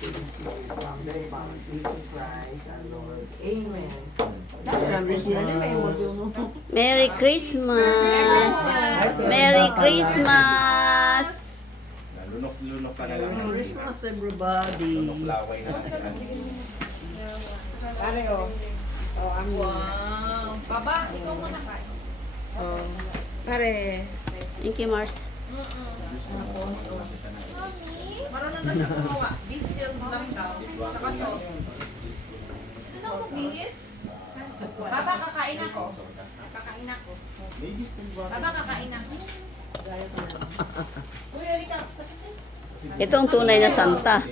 peace from the bounty of Christ our Lord. Amen. May Merry Christmas! Merry Christmas! Lunok ka na lang. Christmas, everybody. Lunok laway na lang sila. Pare, oh. Oh, ang Wow. Baba, ikaw muna ka. oh. Pare. Thank you, Mars. Marunong na siya gumawa. Distilled lang daw. Saka sauce. Ano mo, bihis? Baba, kakain ako. Kakain ako. May gusto ba? Baba, kakain ako. Uy, halika. Ito ang tunay na Santa.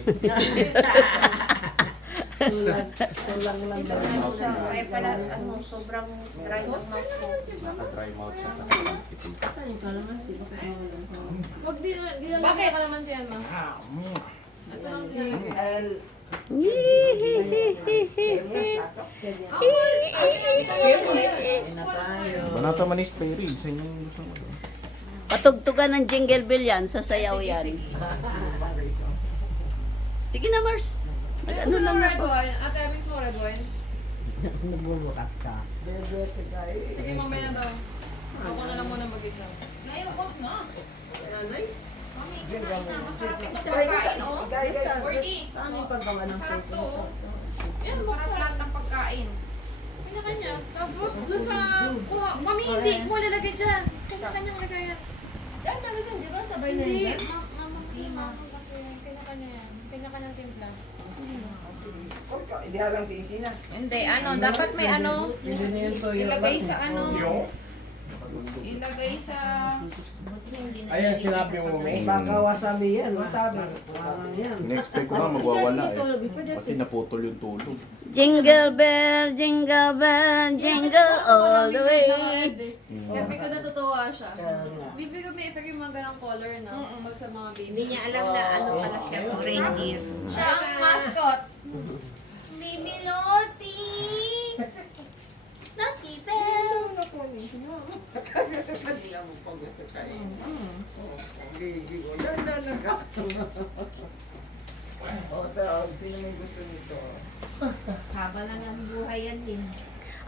Tulang lang daw. Ay, pala, ano, sobrang dry ng mouth ko. Naka-dry mouth siya sa salang kitin. Wag dinala Bakit? sa kalamansian, ma. Ito lang din. Banata manis Perry. Sa inyong gusto mo. Patugtugan ng jingle bell yan, sasayaw yan. Sige na, Mars. Ano lang red wine? Ate, mix mo red wine. Nagbubukas ka. Sige, mamaya daw. Ako na lang muna mag-isa. Ngayon, wag na. Nanay? Mami, kinain na. Masarap yung Guys, pagkain, oh. guys, Gordy. ano yung paggawa ng Sarap sauce to, nito? oh. Yan, Masarap buksan. lahat ng pagkain. Kanya-kanya. Tapos, dun sa... Kuha. Mami, hindi mo lalagay dyan. Kanya-kanyang lagayan. Yan, talaga, di ba? Sabay na Hindi. yan. Mama, kasi kanya-kanya yan. Kanya-kanyang timpla. Hindi halang tisi na. Hindi, ano, dapat may ano, Hindi na yung toyo. ilagay sa ano, ilagay sa, Ayan, sinabi mo, May. Baka wasabi yan, wasabi. Yan. In-expect ko nga magwawala eh. Kasi naputol yung tulog. Jingle bell, jingle bell, jingle all the way. Kasi ko natutuwa siya. Bibigyan may effect yung mga ganang color na pag sa mga baby. hindi niya alam na ano pala siya, reindeer. Siya ang mascot. Baby Loti! Loti Bells! Kanina mo pag sa kain. Yan na O, tawag. Sino may gusto nito? Haba lang ang buhay yan din.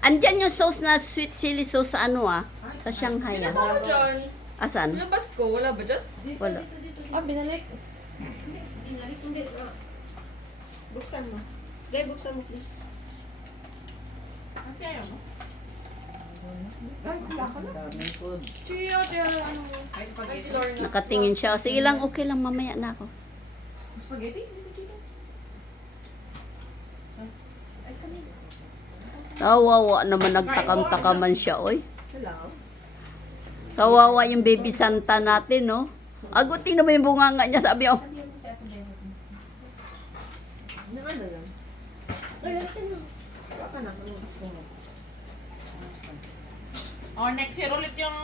Andyan yung sauce na sweet chili sauce sa ano sa Shanghai Pinapa ko dyan. Asan? Nilabas ko, wala ba dyan? Wala. Ah, binalik. Hindi. Buksan mo. Dahil buksan mo, please. Ang kaya mo? Daming food. Sige, ate, ano mo? Ay, Lorna. Nakatingin siya. Sige lang, okay lang. Mamaya na ako. Spaghetti? Kawawa naman nagtakam-takaman siya, oy. Hello. Kawawa yung baby Santa natin, no? Agutin naman yung bunganga niya. Sabi, oh, Ano yan? Ay, lalaki mo. Baka na. Oh, next year ulit yung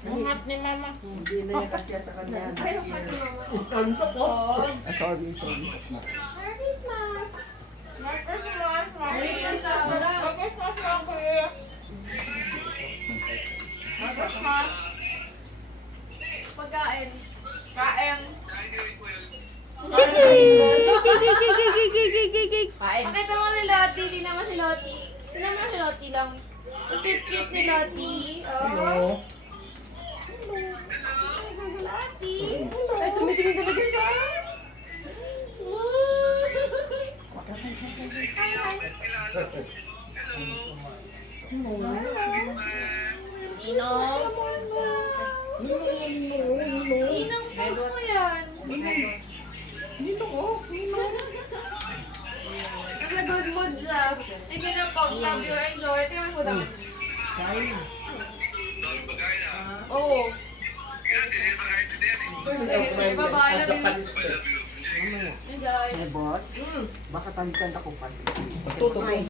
buhat ni mama. Hindi na yan kasi sa kanya. Ayaw pa ni mama. Antok ko. Oh, Sorry. Merry Christmas! Merry Christmas, Merry Christmas! Merry Christmas, Rocky. Merry Christmas. Pagkain. Kain. Kain. Pakita mo ni Lottie, hindi naman si Lottie. Tingnan mo si Lottie lang. Ang cute ni Lottie. Oh. Lottie. Ay, tumitingin talaga siya. Hi, hi. Ninong. Ninang, post mo yan. Nasa good mood siya. Hindi na pag love you, enjoy. Tingnan mo dapat. Oo. Sige, bye-bye. Love you. Enjoy. Eh, boss, baka talikan ako kasi. Tutuloy.